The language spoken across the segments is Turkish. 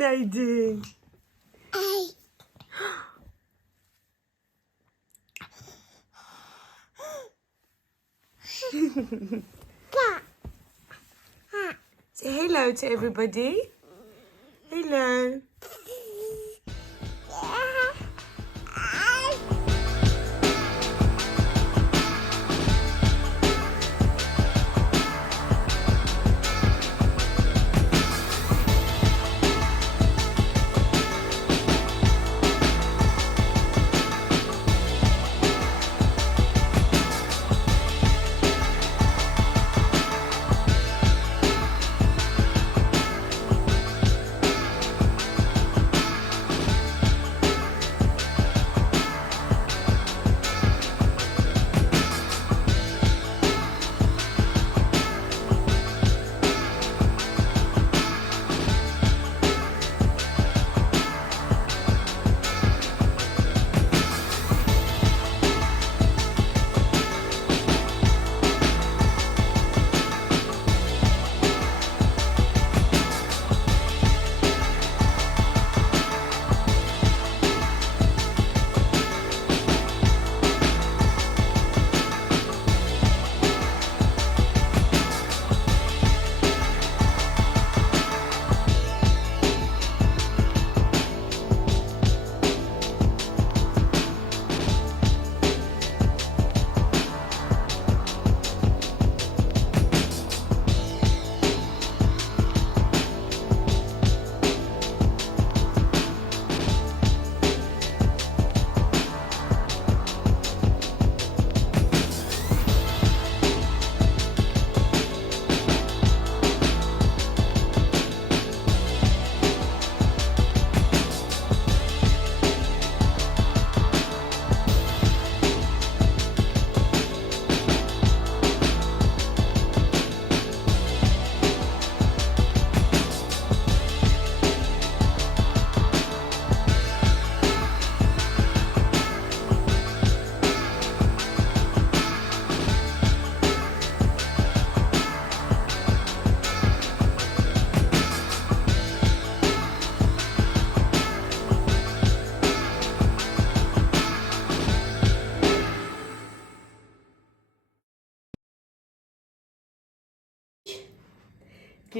günaydın. Say hello to everybody. Hello.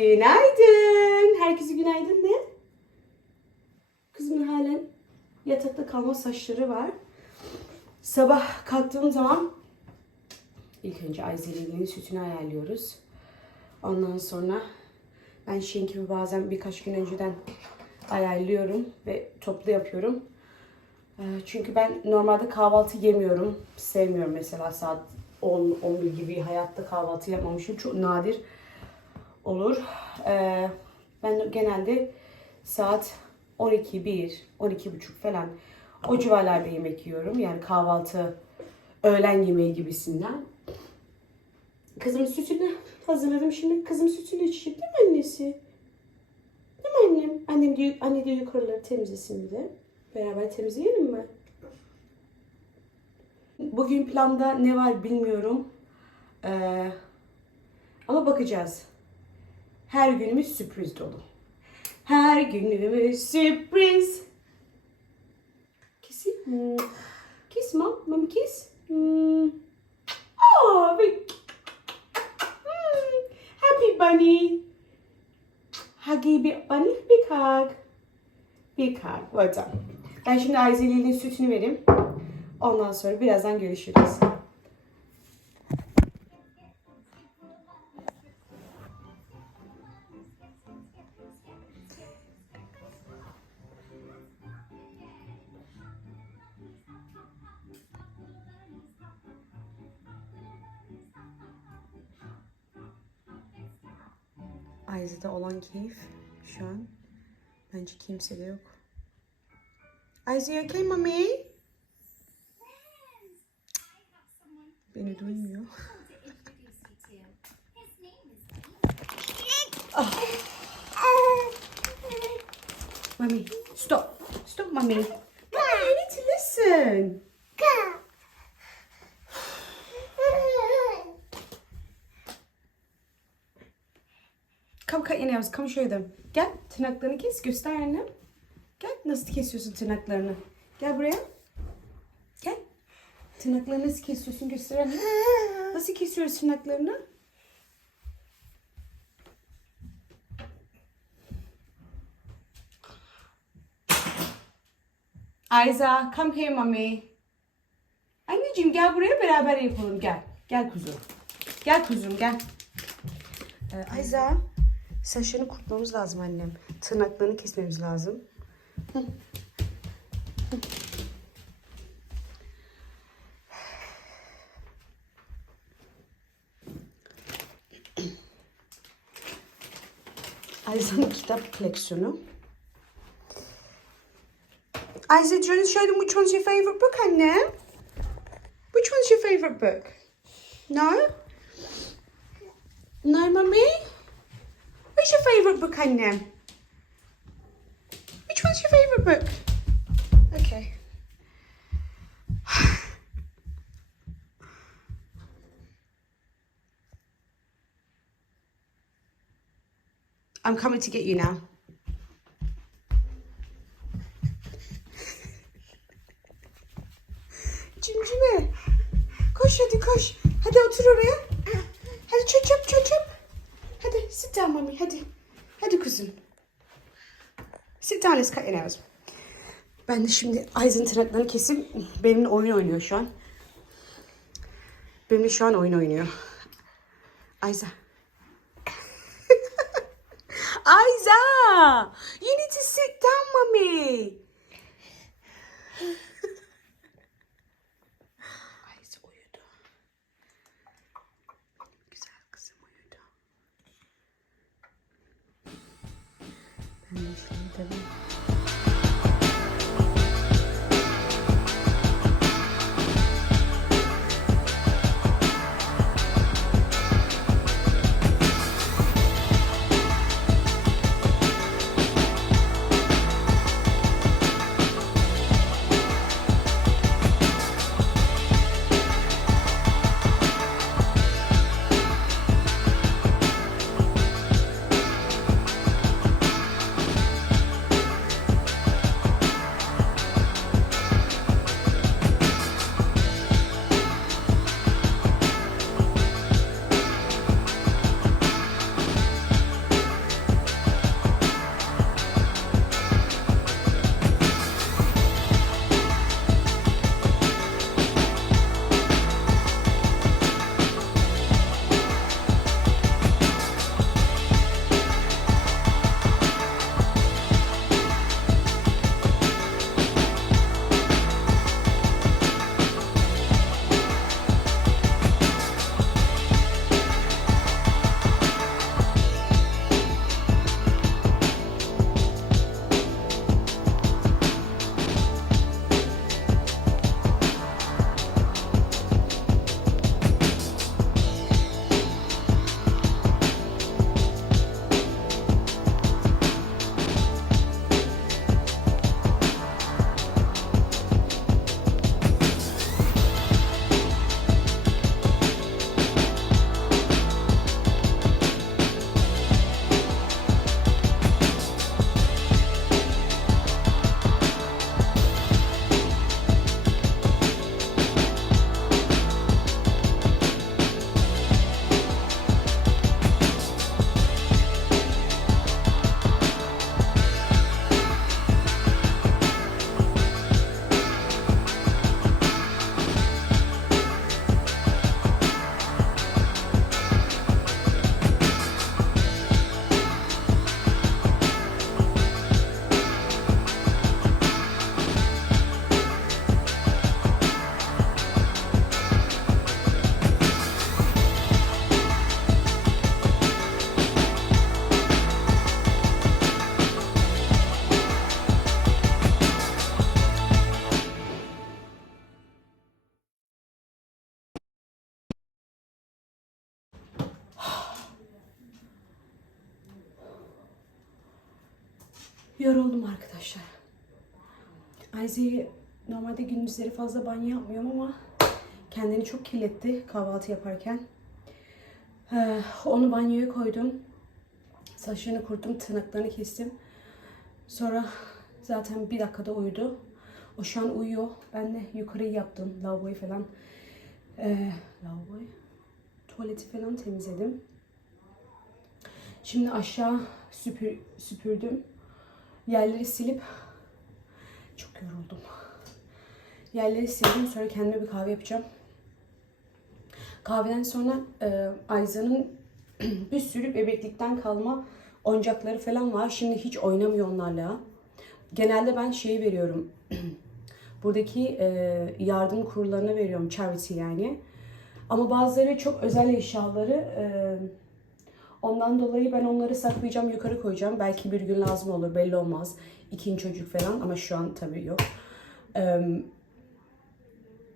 Günaydın. Herkese günaydın de. Kızımın halen yatakta kalma saçları var. Sabah kalktığım zaman ilk önce Ayzel'in sütünü ayarlıyoruz. Ondan sonra ben Şenkimi bazen birkaç gün önceden ayarlıyorum ve toplu yapıyorum. Ee, Çünkü ben normalde kahvaltı yemiyorum. Sevmiyorum mesela saat 10-11 gibi hayatta kahvaltı yapmamışım. Çok nadir olur. Ee, ben genelde saat 12, 1, 12 buçuk falan o civarlarda yemek yiyorum. Yani kahvaltı, öğlen yemeği gibisinden. Kızımın sütünü hazırladım şimdi. Kızım sütünü içecek değil mi annesi? Değil mi annem? Annem diyor, anne diyor yukarıları temizlesin bir de. Beraber temizleyelim mi? Bugün planda ne var bilmiyorum. Ee, ama bakacağız. Her günümüz sürpriz dolu. Her günümüz sürpriz. Kissy. Hmm. Kiss mom. Mom kiss. Hmm. Oh, big. Hmm. Happy bunny. Huggy big bunny. Big hug. Big hug. Well done. Ben şimdi Ayzeli'nin sütünü vereyim. Ondan sonra birazdan görüşürüz. Ayza'da olan keyif şu an bence kimsede yok. Ayza you okay mami? Beni duymuyor. Ah. Mami, stop. Stop, mami. Mami, you need to listen. Come show them. Gel tırnaklarını kes. Göster annem. Gel nasıl kesiyorsun tırnaklarını. Gel buraya. Gel. Tırnaklarını nasıl kesiyorsun göster annem. Nasıl kesiyoruz tırnaklarını? Ayza, come here mommy. Anneciğim gel buraya beraber yapalım gel. Gel kuzum. Gel kuzum gel. Ayza, saçlarını kurutmamız lazım annem. Tırnaklarını kesmemiz lazım. Ayza'nın kitap koleksiyonu. Isa, do you want to show them which one's your favourite book, Anne? Which one's your favourite book? No? No, Mummy? What's your favourite book, Anne? Which one's your favourite book? Okay. I'm coming to get you now. Cimcime. Eh? Koş hadi koş. Hadi otur oraya. Hadi çocuğum çocuğum. Hadi sit down mommy hadi. Hadi kuzum. Sit down let's cut your nails. Ben de şimdi Ayz'ın tırnaklarını kesip benimle oyun oynuyor şu an. Benimle şu an oyun oynuyor. Ayza. Ayza! You need to sit down mommy. Ayza uyudu. Güzel kızım uyudu. Ben de şimdi Yoruldum arkadaşlar. Ayze'yi normalde gündüzleri fazla banyo yapmıyorum ama kendini çok kirletti kahvaltı yaparken. Ee, onu banyoya koydum. Saçlarını kuruttum, tırnaklarını kestim. Sonra zaten bir dakikada uyudu. O şu an uyuyor. Ben de yukarıyı yaptım. Lavaboyu falan. Ee, lavaboyu? Tuvaleti falan temizledim. Şimdi aşağı süpür, süpürdüm. Yerleri silip çok yoruldum. Yerleri sildim. Sonra kendime bir kahve yapacağım. Kahveden sonra e, Ayza'nın bir sürü bebeklikten kalma oyuncakları falan var. Şimdi hiç oynamıyor onlarla. Genelde ben şeyi veriyorum. Buradaki e, yardım kurullarına veriyorum. Charity yani. Ama bazıları çok özel eşyaları. E, ondan dolayı ben onları saklayacağım, yukarı koyacağım. Belki bir gün lazım olur, belli olmaz. İkinci çocuk falan ama şu an tabii yok.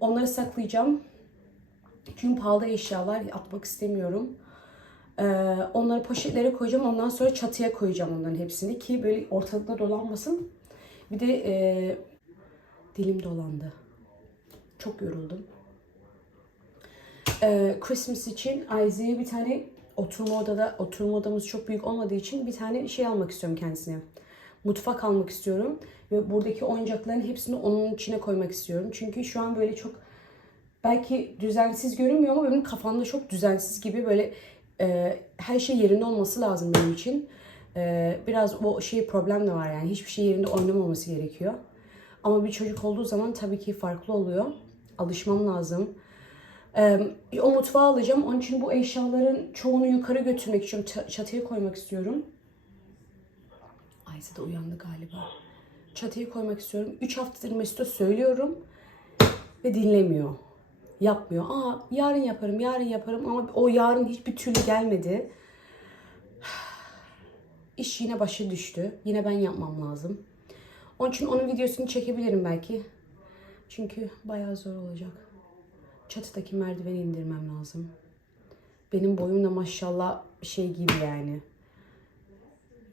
Onları saklayacağım. Çünkü pahalı eşyalar atmak istemiyorum. Onları poşetlere koyacağım. Ondan sonra çatıya koyacağım onların hepsini ki böyle ortalıkta dolanmasın. Bir de e, dilim dolandı. Çok yoruldum. Christmas için Isaiah'ya bir tane oturma odada, oturma odamız çok büyük olmadığı için bir tane şey almak istiyorum kendisine. Mutfak almak istiyorum. Ve buradaki oyuncakların hepsini onun içine koymak istiyorum. Çünkü şu an böyle çok belki düzensiz görünmüyor ama benim kafamda çok düzensiz gibi böyle e, her şey yerinde olması lazım benim için. E, biraz o şey problem de var yani hiçbir şey yerinde oynamaması gerekiyor. Ama bir çocuk olduğu zaman tabii ki farklı oluyor. Alışmam lazım. E, o mutfağı alacağım. Onun için bu eşyaların çoğunu yukarı götürmek için çatıya koymak istiyorum. Ayza da uyandı galiba. Çatıya koymak istiyorum. 3 haftadır Mesut'a söylüyorum ve dinlemiyor yapmıyor. Aa yarın yaparım, yarın yaparım ama o yarın hiçbir türlü gelmedi. İş yine başa düştü. Yine ben yapmam lazım. Onun için onun videosunu çekebilirim belki. Çünkü bayağı zor olacak. Çatıdaki merdiveni indirmem lazım. Benim boyum da maşallah şey gibi yani.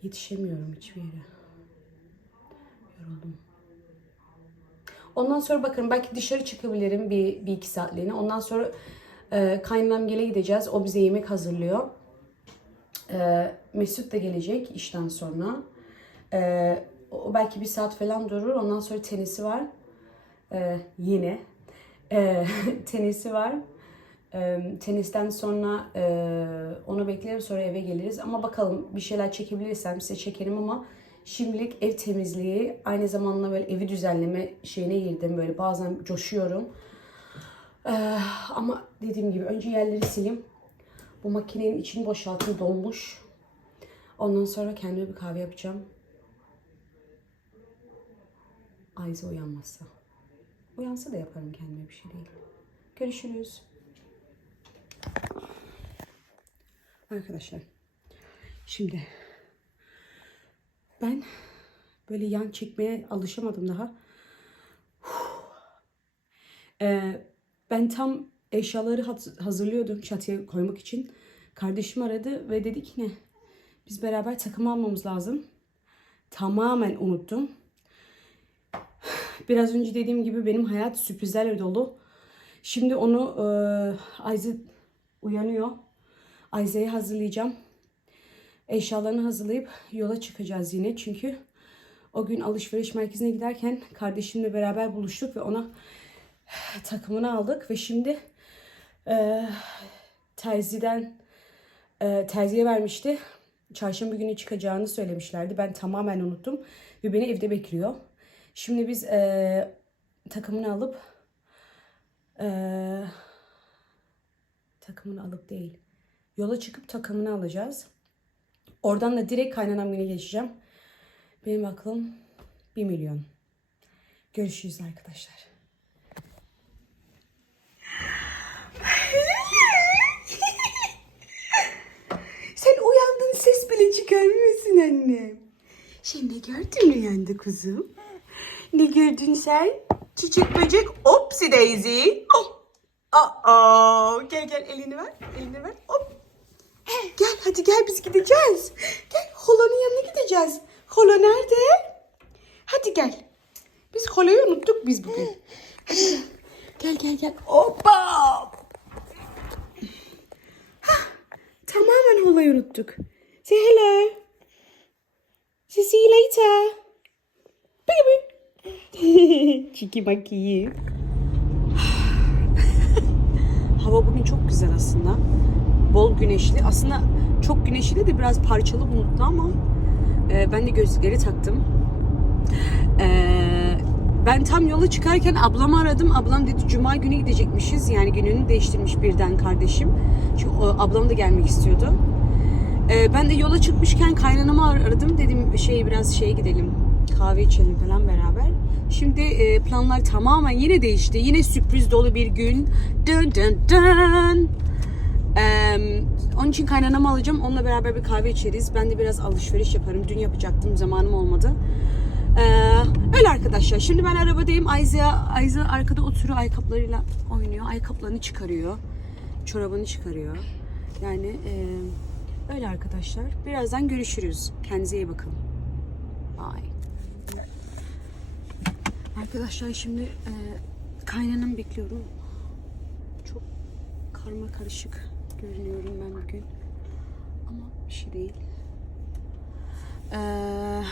Yetişemiyorum hiçbir yere. Yoruldum. Ondan sonra bakın belki dışarı çıkabilirim bir, bir iki saatliğine. Ondan sonra e, kaynanamgile gideceğiz. O bize yemek hazırlıyor. E, Mesut da gelecek işten sonra. E, o belki bir saat falan durur. Ondan sonra tenisi var. E, yine. E, tenisi var. E, tenisten sonra e, onu beklerim sonra eve geliriz. Ama bakalım bir şeyler çekebilirsem size çekerim ama Şimdilik ev temizliği, aynı zamanda böyle evi düzenleme şeyine girdim. Böyle bazen coşuyorum. Ee, ama dediğim gibi önce yerleri sileyim. Bu makinenin içini boşaltın donmuş. Ondan sonra kendime bir kahve yapacağım. Ayza uyanmazsa. Uyansa da yaparım kendime bir şey değil. Görüşürüz. Arkadaşlar. Şimdi ben böyle yan çekmeye alışamadım daha. Ee, ben tam eşyaları hazırlıyordum çatıya koymak için. Kardeşim aradı ve dedi ki ne? Biz beraber takım almamız lazım. Tamamen unuttum. Biraz önce dediğim gibi benim hayat sürprizlerle dolu. Şimdi onu e, Ayza uyanıyor. Ayza'yı hazırlayacağım eşyalarını hazırlayıp yola çıkacağız yine. Çünkü o gün alışveriş merkezine giderken kardeşimle beraber buluştuk ve ona takımını aldık ve şimdi e, terziden e, terziye vermişti. Çarşamba günü çıkacağını söylemişlerdi. Ben tamamen unuttum ve beni evde bekliyor. Şimdi biz e, takımını alıp e, takımını alıp değil yola çıkıp takımını alacağız. Oradan da direkt kaynanam güne geçeceğim. Benim aklım 1 milyon. Görüşürüz arkadaşlar. Sen uyandın ses bile çıkarmıyorsun anne. Şimdi gördün mü uyandı kuzum? Ne gördün sen? Çiçek böcek opsi daisy. Oh. Aa, gel gel elini ver. Elini ver. Hop. Gel hadi gel biz gideceğiz. Gel Hola'nın yanına gideceğiz. Hola nerede? Hadi gel. Biz Hola'yı unuttuk biz bugün. Gel gel gel. Hoppa. Tamamen Hola'yı unuttuk. Say hello. later. Çiki baki. Hava bugün çok güzel aslında. Bol güneşli. Aslında çok güneşli de biraz parçalı bulutlu ama e, ben de gözlükleri taktım. Ee, ben tam yola çıkarken ablamı aradım. Ablam dedi cuma günü gidecekmişiz. Yani gününü değiştirmiş birden kardeşim. Çünkü o, ablam da gelmek istiyordu. Ee, ben de yola çıkmışken kaynanamı ar- aradım. Dedim şey biraz şeye gidelim. Kahve içelim falan beraber. Şimdi e, planlar tamamen yine değişti. Yine sürpriz dolu bir gün. Dın dın dın. Ee, onun için kaynanamı alacağım. Onunla beraber bir kahve içeriz. Ben de biraz alışveriş yaparım. Dün yapacaktım. Zamanım olmadı. Ee, öyle arkadaşlar. Şimdi ben arabadayım. Ayza, Ayza arkada oturuyor. Ayakkabılarıyla oynuyor. Ayakkabılarını çıkarıyor. Çorabını çıkarıyor. Yani e, öyle arkadaşlar. Birazdan görüşürüz. Kendinize iyi bakın. Bye. Arkadaşlar şimdi e, kaynanamı bekliyorum. Çok karma karışık görünüyorum ben bugün. Ama bir şey değil. Eee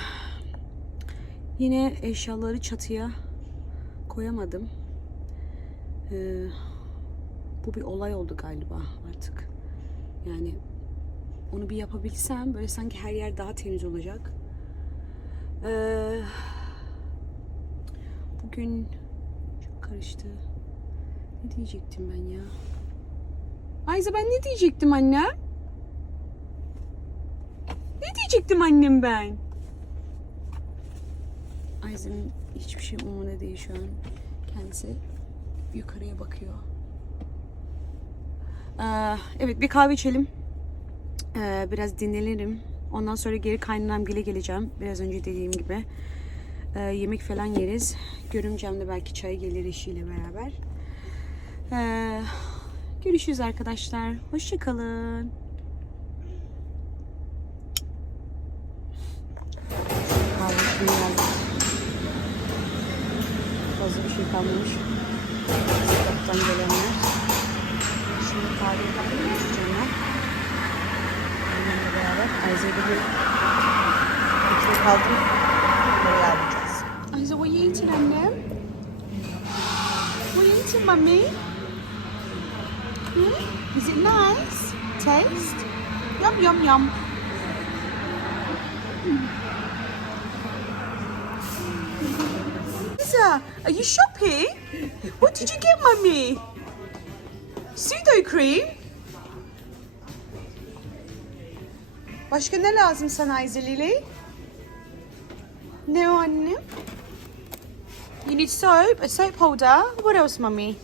Yine eşyaları çatıya koyamadım. Ee, bu bir olay oldu galiba artık. Yani onu bir yapabilsem böyle sanki her yer daha temiz olacak. Ee, bugün çok karıştı. Ne diyecektim ben ya? Ayza ben ne diyecektim anne? Ne diyecektim annem ben? Ayzen'in hiçbir şey umurunda değil şu an. Kendisi yukarıya bakıyor. Ee, evet bir kahve içelim. Ee, biraz dinlenirim. Ondan sonra geri kaynanam gele geleceğim. Biraz önce dediğim gibi. Ee, yemek falan yeriz. Görümcem de belki çay gelir eşiyle beraber. Ee, görüşürüz arkadaşlar. Hoşçakalın. Fazla bir şey kalmamış. Stoktan gelenler. Şimdi kahve kahve içeceğim ben. Onunla beraber Ayza'yla bir bitiri kaldım. You eating annem? What you eating mummy? Hmm? Is it nice? Taste? Yum yum yum. Lisa, are you shopping? What did you get, mummy? Pseudo cream. Başka ne lazım sana Ayza Lily? Ne o annem? You need soap, a soap holder. What else, mummy?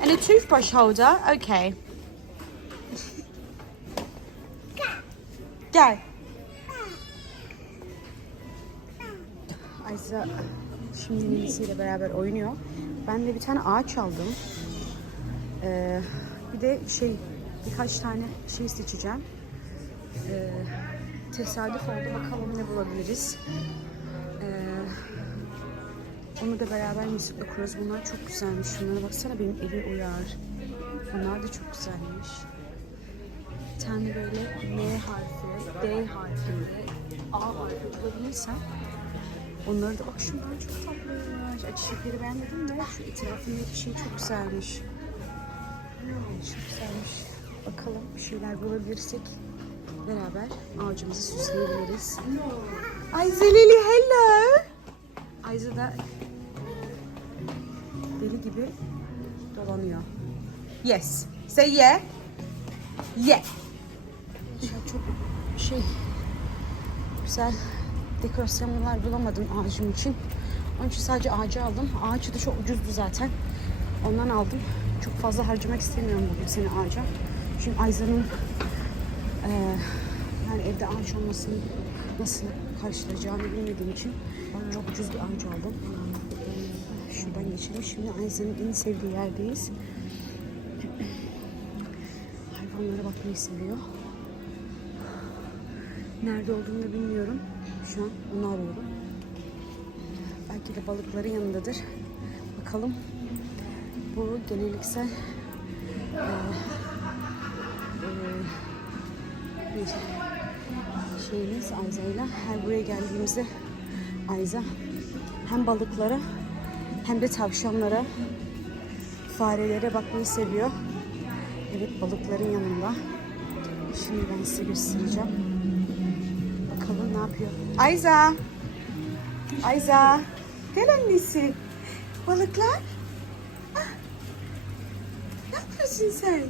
And a toothbrush holder. Okay. Gel. Ayza şimdi ninisiyle beraber oynuyor. Ben de bir tane ağaç aldım. Ee, bir de şey birkaç tane şey seçeceğim. Ee, tesadüf oldu. Bakalım ne bulabiliriz. Onu da beraber Mesut'la kurarız. Bunlar çok güzelmiş. Şunlara baksana benim eve uyar. Bunlar da çok güzelmiş. Bir tane böyle N harfi, D harfinde A harfi bulabilirsem Onları da bak şunlar çok tatlıymış. Ay, Çiçekleri beğenmedim de şu etrafındaki şey çok güzelmiş. Çok güzelmiş. Bakalım bir şeyler bulabilirsek beraber ağacımızı süsleyebiliriz. Ayza Lili hello. Ayza da gibi dolanıyor. Yes. Say yeah. Yeah. Şöyle çok şey güzel dekorasyonlar bulamadım ağacım için. Onun için sadece ağacı aldım. Ağacı da çok ucuzdu zaten. Ondan aldım. Çok fazla harcamak istemiyorum bugün seni ağaca. Çünkü Ayza'nın eee, yani evde ağaç olmasını nasıl karşılayacağını bilmediğim için çok ucuz bir ağaç aldım. Şuradan geçelim. Şimdi Ayza'nın en sevdiği yerdeyiz. Hayvanlara bakmayı seviyor. Nerede olduğunu da bilmiyorum. Şu an onu arıyorum. Belki de balıkların yanındadır. Bakalım. Bu geneliksel eee, eee, neyse, şeyimiz Ayza'yla. Her buraya geldiğimizde Ayza hem balıklara hem de tavşanlara, farelere bakmayı seviyor. Evet balıkların yanında. Şimdi ben size göstereceğim. Bakalım ne yapıyor. Ayza! Ayza! Gel annesi. Balıklar. Ah. Ne yapıyorsun sen?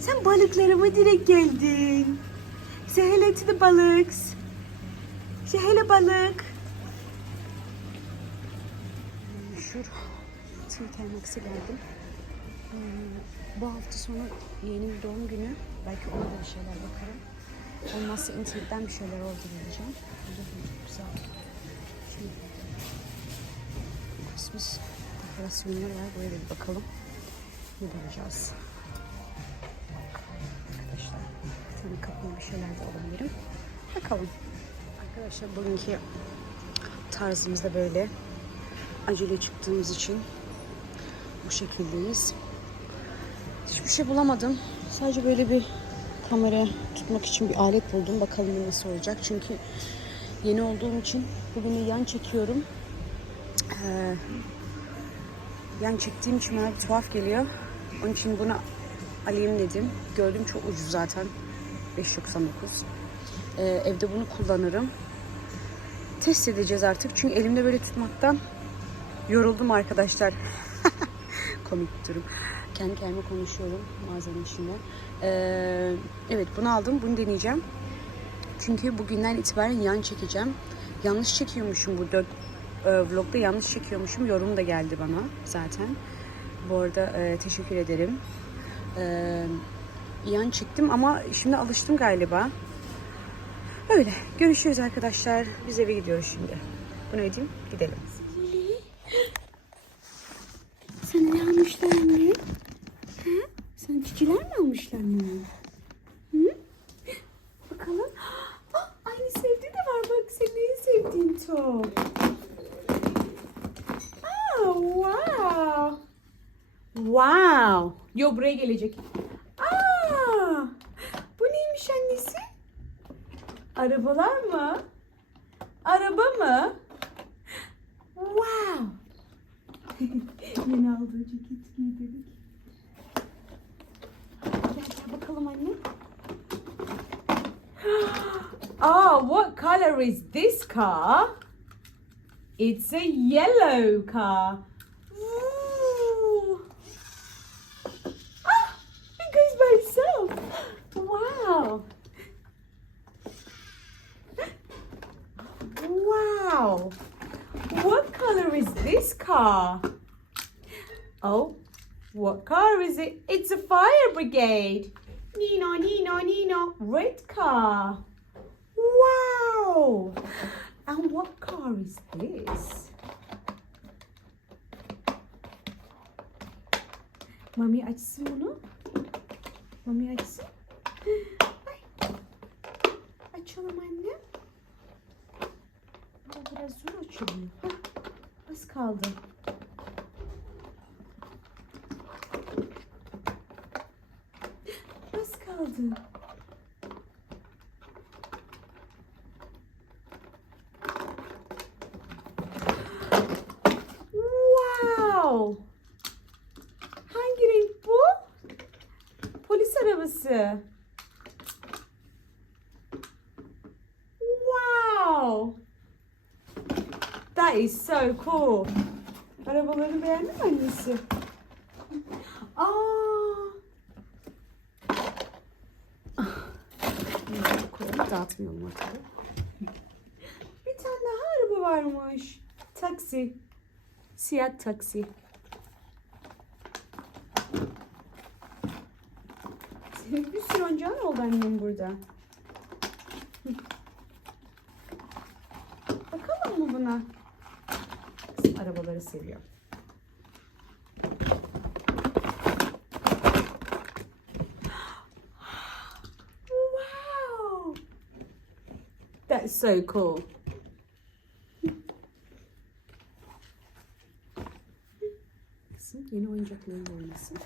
Sen balıklarıma direkt geldin. Balıks. Say hello balık. Max'e geldim. Ee, bu hafta sonu yeğenim doğum günü. Belki ona da bir şeyler bakarım. Olmazsa internetten bir şeyler da çok güzel. Şimdi Christmas dekorasyonları var. Buraya da bir bakalım. Ne bulacağız? Arkadaşlar tabii kapıma bir şeyler de alabilirim. Bakalım. Arkadaşlar bugünkü tarzımızda böyle acele çıktığımız için bu şekildeyiz. Hiçbir şey bulamadım. Sadece böyle bir kamera tutmak için bir alet buldum. Bakalım nasıl olacak. Çünkü yeni olduğum için bugün de yan çekiyorum. Ee, yan çektiğim için bana bir tuhaf geliyor. Onun için bunu alayım dedim. Gördüm çok ucuz zaten. 5.99. Ee, evde bunu kullanırım. Test edeceğiz artık. Çünkü elimde böyle tutmaktan yoruldum arkadaşlar. Komik bir durum. Kendi kendime konuşuyorum mağazanın içinde. Ee, evet bunu aldım. Bunu deneyeceğim. Çünkü bugünden itibaren yan çekeceğim. Yanlış çekiyormuşum bu dört e, vlogda yanlış çekiyormuşum. Yorum da geldi bana zaten. Bu arada e, teşekkür ederim. E, yan çektim ama şimdi alıştım galiba. Öyle. Görüşürüz arkadaşlar. Biz eve gidiyoruz şimdi. Bunu edeyim. Gidelim. Sana ne almışlar anne? Ha? Sana ciciler mi almışlar mı? Hı? Bakalım. Ah, aynı sevdiği de var. Bak senin en sevdiğin top. Ah, wow. Wow. Yo buraya gelecek. Aa, bu neymiş annesi? Arabalar mı? Araba mı? Wow. Yeni aldığı ceket giydirdik. Gel bakalım anne. Ah, what color is this car? It's a yellow car. Ooh. Ah, it goes by itself. Wow. Wow. What color is this car? Oh, what car is it? It's a fire brigade. Nino, Nino, Nino. Red car. Wow. And what car is this? Mami açsın bunu. Mami açsın. Ay. Açalım anne. Biraz zor açılıyor. Hah, Az kaldı. Kaldı. Wow! Hangi renk bu? Polis arabası. Wow! That is so cool. Arabaları beğendin mi annesi? Aa! Ah. Bunları dağıtmayalım ortalığı. Bir tane daha araba varmış. Taksi. Siyah taksi. Bir sürü oyuncağın oldu annem burada. Bakalım mı buna? Kızım arabaları seviyor. Wow! That's so cool. Kızım yeni oyuncaklarıyla oynasın.